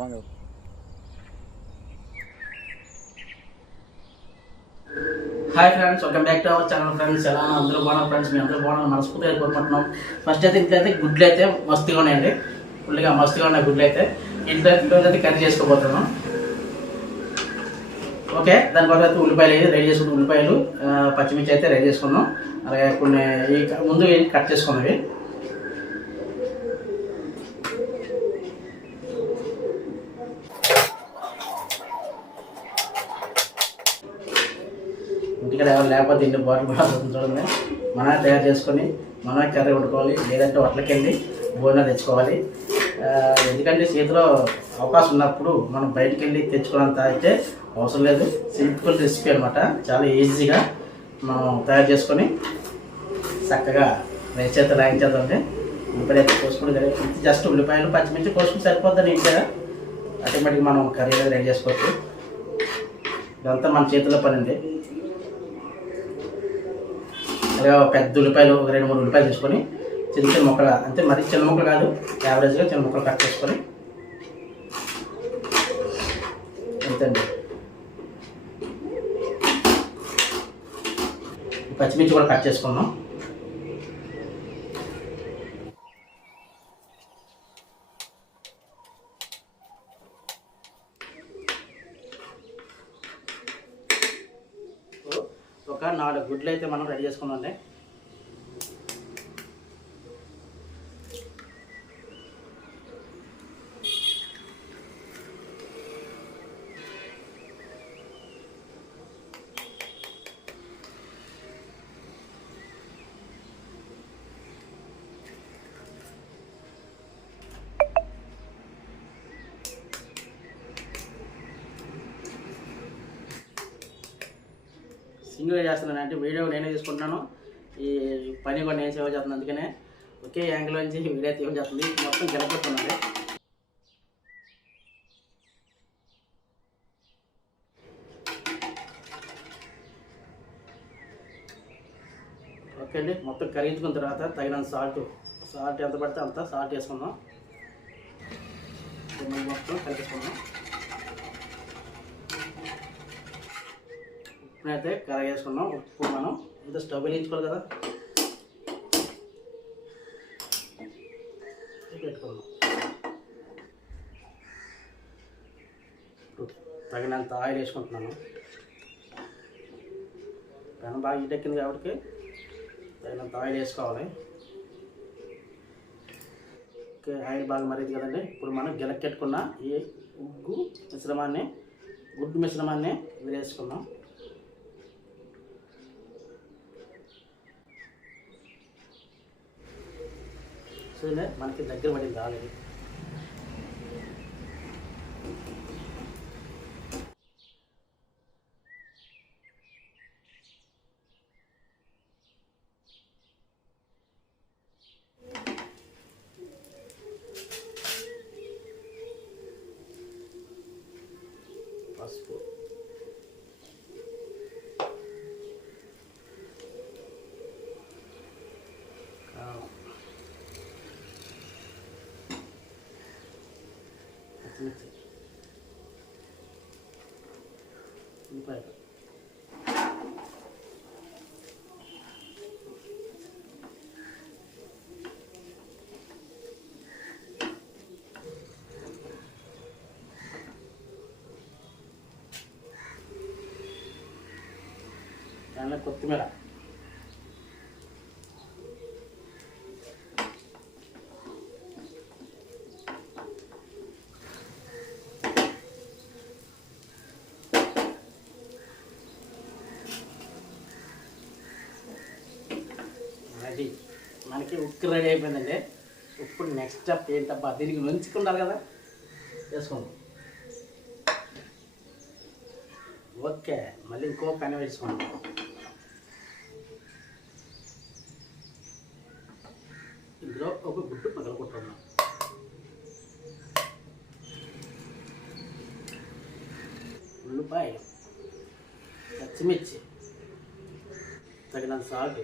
வாங்க. Hi friends, welcome back to our channel friends. ఎలా అందరూ బాగున్నారు ఫ్రెండ్స్? మీ అందరూ బాగున్నారు మనస్ఫూర్తిగా కోరుకుంటున్నాం. ఫస్ట్ అయితే ఇంట్లో అయితే గుడ్లు అయితే మస్తుగా ఉన్నాయండి, ఫుల్గా మస్తుగా ఉన్నాయి గుడ్లు అయితే. ఇంట్లో అయితే కర్రీ చేసుకోబోతున్నాం. ఓకే, దానికోసం అయితే ఉల్లిపాయలు అయితే రెడీ చేసుకున్నాం. ఉల్లిపాయలు పచ్చిమిర్చి అయితే రెడీ చేసుకున్నాం. అలాగే కొన్ని ముందు కట్ చేసుకున్నవి. ఇంటికాడ ఎవరు లేకపోతే ఇంటి బాటిల్ బాగుంటుంది చూడండి. మనమే తయారు చేసుకొని మనమే కర్రీ వండుకోవాలి, లేదంటే హోటల్కి వెళ్ళి భోజనాలు తెచ్చుకోవాలి. ఎందుకంటే చేతిలో అవకాశం ఉన్నప్పుడు మనం బయటికి వెళ్ళి తెచ్చుకున్నంత అయితే అవసరం లేదు. సింపుల్ రెసిపీ అనమాట, చాలా ఈజీగా మనం తయారు చేసుకొని చక్కగా రైస్ చేత రాయించేద్దామంటే ఉల్లిపాయలు అయితే కోసుకుంటే జస్ట్ ఉల్లిపాయలు పచ్చిమిర్చి కోసుకుని సరిపోద్దని ఇంట్లో ఆటోమేటిక్గా మనం కర్రీ రెడీ చేసుకోవచ్చు. ఇదంతా మన చేతిలో పని అండి. అలాగే పెద్ద ఉల్లిపాయలు 2-3 ఉల్లిపాయలు తీసుకొని చిన్న చిన్న ముక్కలు, అంటే మరీ చిన్న ముక్కలు కాదు, యావరేజ్గా చిన్న ముక్కలు కట్ చేసుకొని ఎంతండి. పచ్చిమిర్చి కూడా కట్ చేసుకున్నాం. ఒక 4 గుడ్లు అయితే మనం రెడీ చేసుకున్నాండి. సింగిల్గా చేస్తున్నాను అంటే వీడియో నేనే తీసుకుంటున్నాను, ఈ పని కూడా నేను సేవ చేస్తున్నాను. అందుకనే ఒకే యాంగిల్ నుంచి వీడియో తీయడం చేస్తుంది. మొత్తం గెలపెట్టుకున్నది. ఓకే అండి, మొత్తం కరిగించుకున్న తర్వాత తగినంత సాల్ట్ ఎంత పడితే అంత సాల్ట్ వేసుకుందాం. మొత్తం కలిపేసుకుందాం. అయితే కర్రీ వేసుకున్నాం. ఉప్పు మనం ఇంత స్టవ్ వెలిగించుకోవాలి కదా, పెట్టుకున్నాం. తగినంత ఆయిల్ వేసుకుంటున్నాను. పెనం బాగా హీట్ ఎక్కింది కాబట్టి తగినంత ఆయిల్ వేసుకోవాలి. ఓకే, ఆయిల్ బాగా మరిగింది కదండి. ఇప్పుడు మనం గిలకెట్టుకున్న ఈ గుడ్డు మిశ్రమాన్ని వేసుకున్నాం. మనకి దగ్గర పడింది ఆల్రెడీ. పసుపు, పచ్చిమిర్చి, ఉల్లిపాయలు, దానిలో కొత్తిమీర, రెడీ. మనకి ఉక్కు రెడీ అయిపోయిందండి. ఇప్పుడు నెక్స్ట్ స్టెప్ ఏంటబ్బా, దీనికి నంచుకుంటారు కదా, వేసుకోండి. ఓకే, మళ్ళీ ఇంకో పెనం వేసుకోండి. ఇందులో ఒక గుడ్డు పగలగొట్టుకున్నాం. ఉల్లిపాయలు, పచ్చిమిర్చి, తగినంత సాల్ట్,